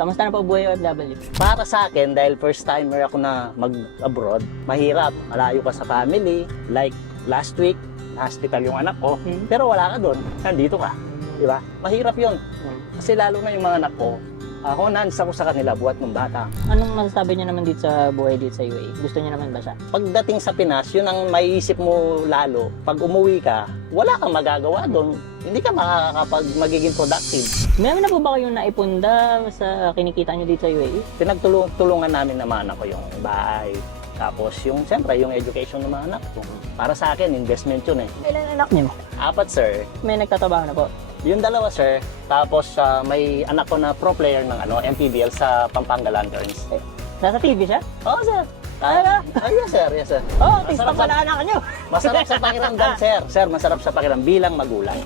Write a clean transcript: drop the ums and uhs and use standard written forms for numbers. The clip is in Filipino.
Kamusta na po buhay OFW? Para sa akin, dahil first timer ako na mag-abroad, mahirap. Malayo ka sa family. Like last week, hospital yung anak ko. Pero wala ka doon. Nandito ka. Di ba? Mahirap yun. Kasi lalo na yung mga anak ko, ako nanis ako sa kanila buhat ng bata. Anong masasabi niyo naman dito sa buhay dito sa UAE? Gusto niyo naman ba siya? Pagdating sa Pinas, yun ang maiisip mo lalo. Pag umuwi ka, wala kang magagawa doon. Hindi ka makakapag magiging productive. Meron na po ba kayong naipunda sa kinikita niyo dito sa UAE? Pinagtulungan namin ng mga anak ko yung bahay. Tapos yung, siyempre, yung education ng mga anak ko. Para sa akin, investment yun eh. Ilan anak niyo? 4, sir. May nagtatrabaho na po. Yung 2, sir. Tapos may anak ko na pro player ng MPBL sa Pampanga Lanterns. Nasa TV siya? Oo, sir. Talaga? Yes, sir. Yes, sir. Oh, artista pala anak niyo. Masarap sa pakiramdam, sir. Sir, masarap sa pakiramdam bilang magulang.